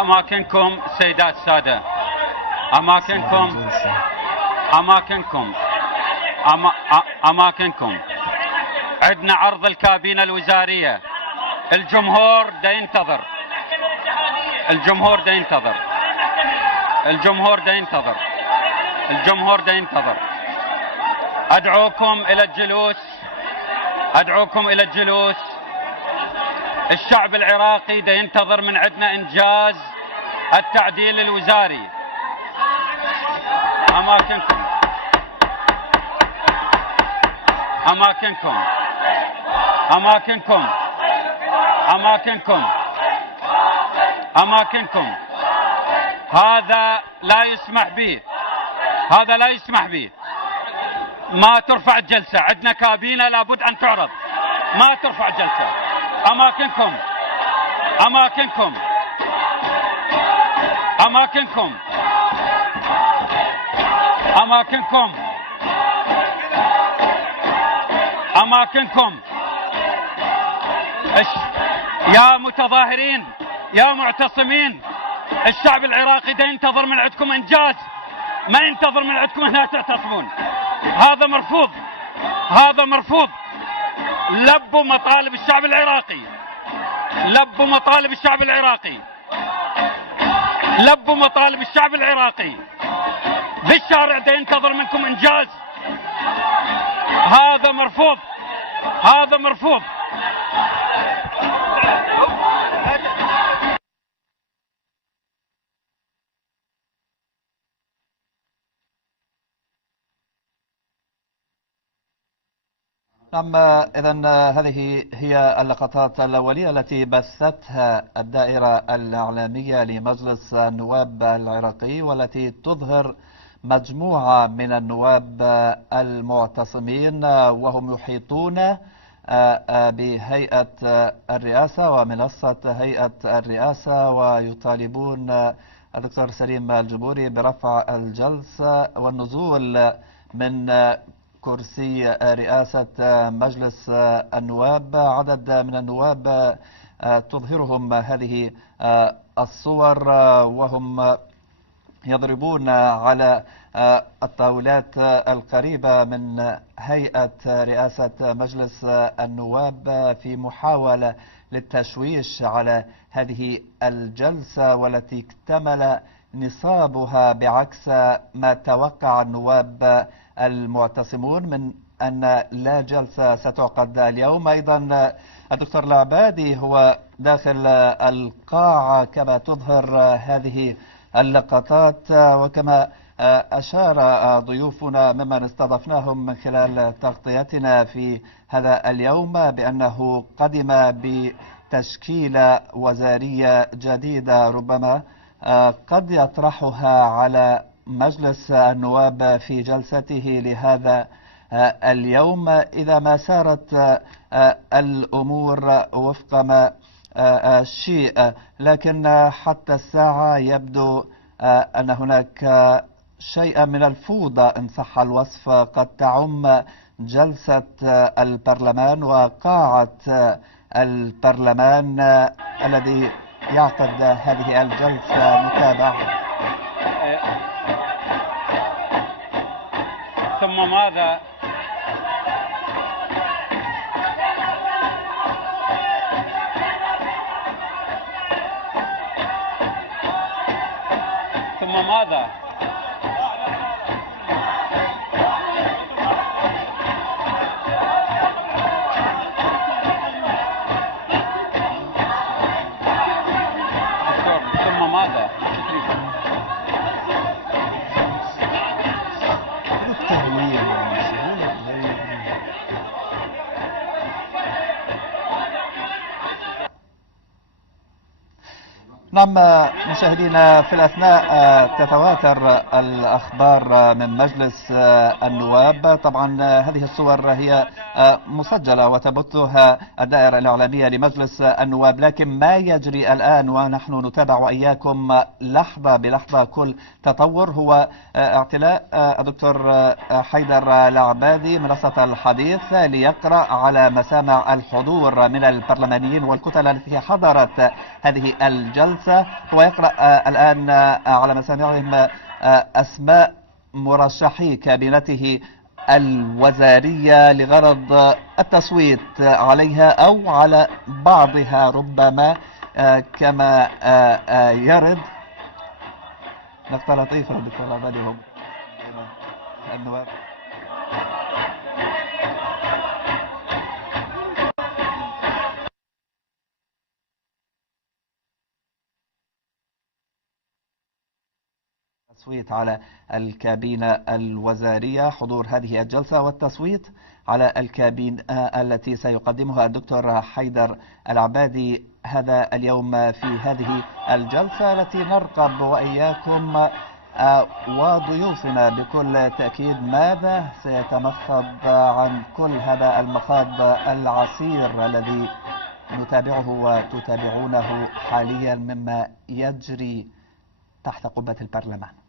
أماكنكم سيدات السادة، أماكنكم أماكنكم أماكنكم. عندنا عرض الكابينة الوزارية. الجمهور دا ينتظر، الجمهور دا ينتظر، الجمهور دا ينتظر، الجمهور دا ينتظر. أدعوكم إلى الجلوس، أدعوكم إلى الجلوس. الشعب العراقي دا ينتظر من عندنا إنجاز التعديل الوزاري. أماكنكم أماكنكم أماكنكم أماكنكم أماكنكم. هذا لا يسمح به، هذا لا يسمح به. ما ترفع الجلسة، عندنا كابينة لابد أن تعرض. ما ترفع الجلسة. أماكنكم أماكنكم أماكنكم أماكنكم أماكنكم. يا متظاهرين، يا معتصمين، الشعب العراقي دا ينتظر من عندكم إنجاز، ما ينتظر من عندكم هنا تعتصمون. هذا مرفوض، هذا مرفوض. لبوا مطالب الشعب العراقي، لبوا مطالب الشعب العراقي، لبوا مطالب الشعب العراقي. بالشارع دا ينتظر منكم إنجاز. هذا مرفوض، هذا مرفوض. نعم، إذن هذه هي اللقطات الأولية التي بثتها الدائرة الإعلامية لمجلس النواب العراقي، والتي تظهر مجموعة من النواب المعتصمين وهم يحيطون بهيئة الرئاسة ومنصة هيئة الرئاسة، ويطالبون الدكتور سليم الجبوري برفع الجلسة والنزول من كرسي رئاسة مجلس النواب. عدد من النواب تظهرهم هذه الصور وهم يضربون على الطاولات القريبة من هيئة رئاسة مجلس النواب في محاولة للتشويش على هذه الجلسة، والتي اكتمل نصابها بعكس ما توقع النواب المعتصمون من أن لا جلسة ستعقد اليوم. أيضا الدكتور العبادي هو داخل القاعة كما تظهر هذه اللقطات، وكما أشار ضيوفنا ممن استضفناهم من خلال تغطيتنا في هذا اليوم بأنه قدم بتشكيلة وزارية جديدة ربما قد يطرحها على مجلس النواب في جلسته لهذا اليوم إذا ما سارت الأمور وفق ما شيء. لكن حتى الساعة يبدو أن هناك شيئا من الفوضى إن صح الوصف قد تعم جلسة البرلمان وقاعة البرلمان الذي يعقد هذه الجلسة متابعة. ثم ماذا؟ ثم ماذا؟ ثم ماذا؟ نعم مشاهدينا، في الأثناء تتواتر الأخبار من مجلس النواب. طبعا هذه الصور هي مسجلة وتبثها الدائرة الإعلامية لمجلس النواب، لكن ما يجري الآن ونحن نتابع إياكم لحظة بلحظة كل تطور هو اعتلاء الدكتور حيدر العبادي منصة الحديث ليقرأ على مسامع الحضور من البرلمانيين والكتل التي حضرت هذه الجلسة الجلسة هو يقرأ الآن على مسامعهم أسماء مرشحي كابينته الوزارية لغرض التصويت عليها أو على بعضها ربما كما يرد. نقطة لطيفة دكتور عبادي هم النواب. التصويت على الكابينة الوزارية، حضور هذه الجلسة والتصويت على الكابينة التي سيقدمها الدكتور حيدر العبادي هذا اليوم في هذه الجلسة التي نرقب وإياكم وضيوفنا بكل تأكيد ماذا سيتمخض عن كل هذا المخاض العسير الذي نتابعه وتتابعونه حاليا مما يجري تحت قبة البرلمان.